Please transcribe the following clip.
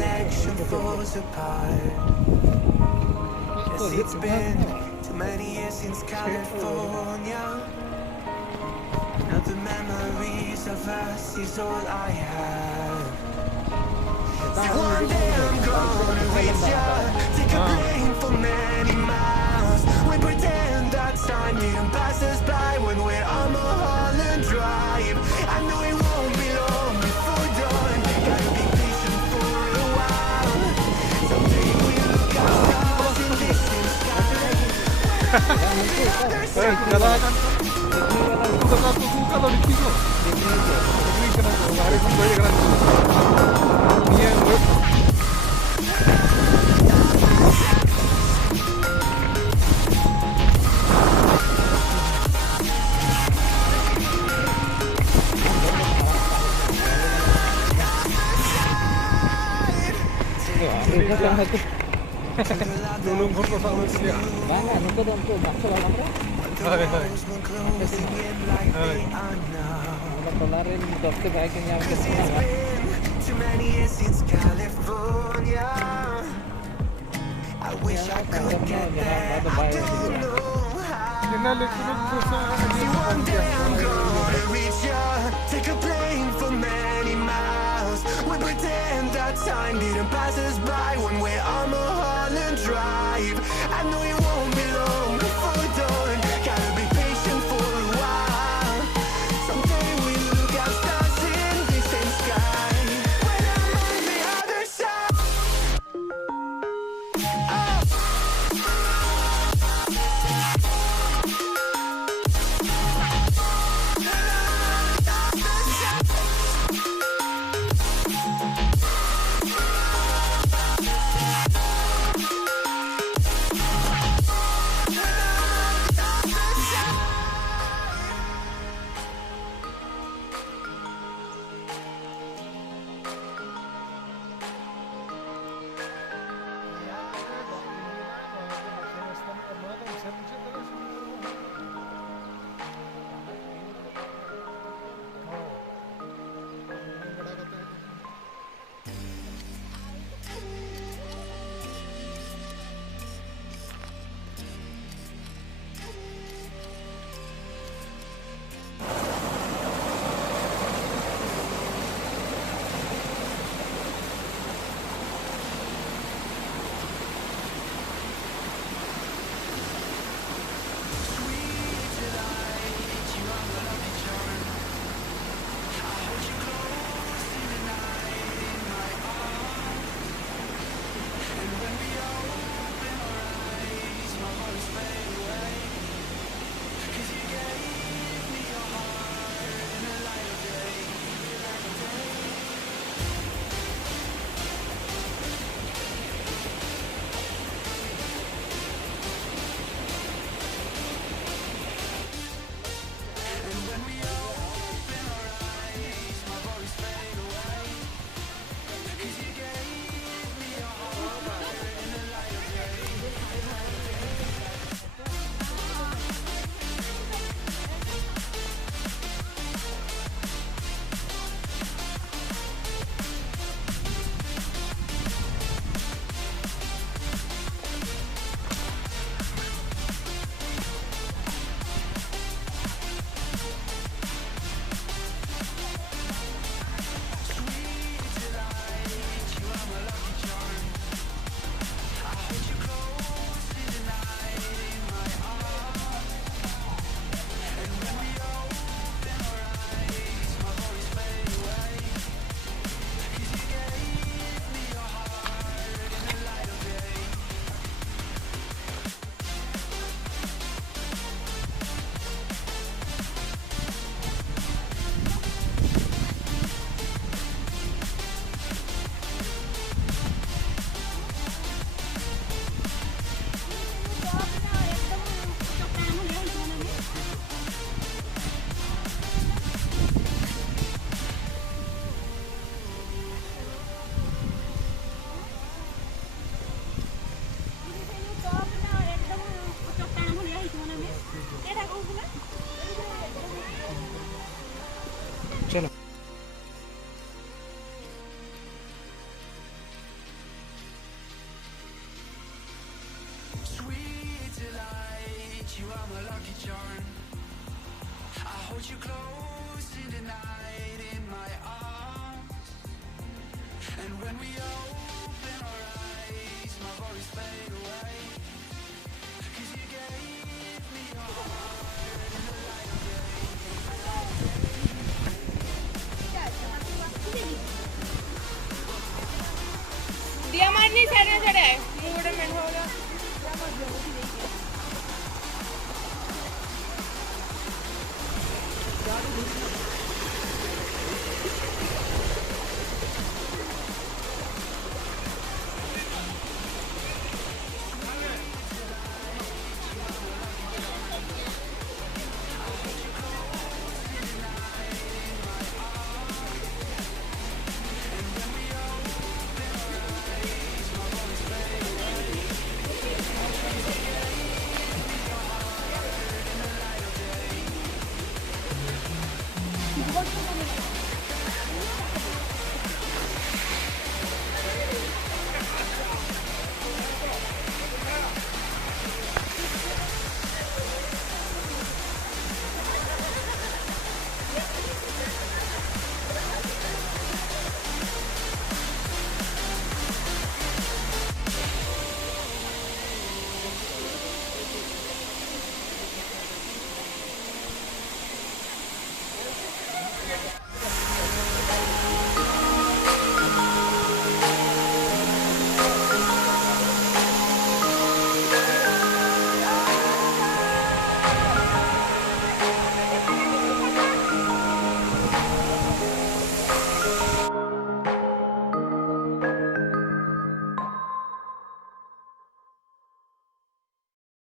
connection falls apart. Yes, it's been too many years since California. Now the memories of us is all I have. So one day I'm gonna reach ya, take a plane for many miles. We pretend that time didn't pass us by when we're on Mulholland Drive. I know it won't be long before dawn. Gotta be patient for a while. Someday we'll look at stars in distant sky. Nulung foto sama dia. Bangga, nunggu dong tuh bakso alam bro. Dolarin dokter baik yang Too many years since California. I wish I could get there. I don't know how. One day I'm gonna reach ya, take a plane for many miles. We pretend that time didn't pass us by when we're on Mulholland Drive. I know it won't be long before dawn. Gotta be patient for a while. Someday we'll look at stars in the same sky. When I'm on the other side. ଦିଆ ମାରନି ଛାଡେ ଛାଡେ ମୁଁ ଗୋଟେ ମେଣ୍ଢ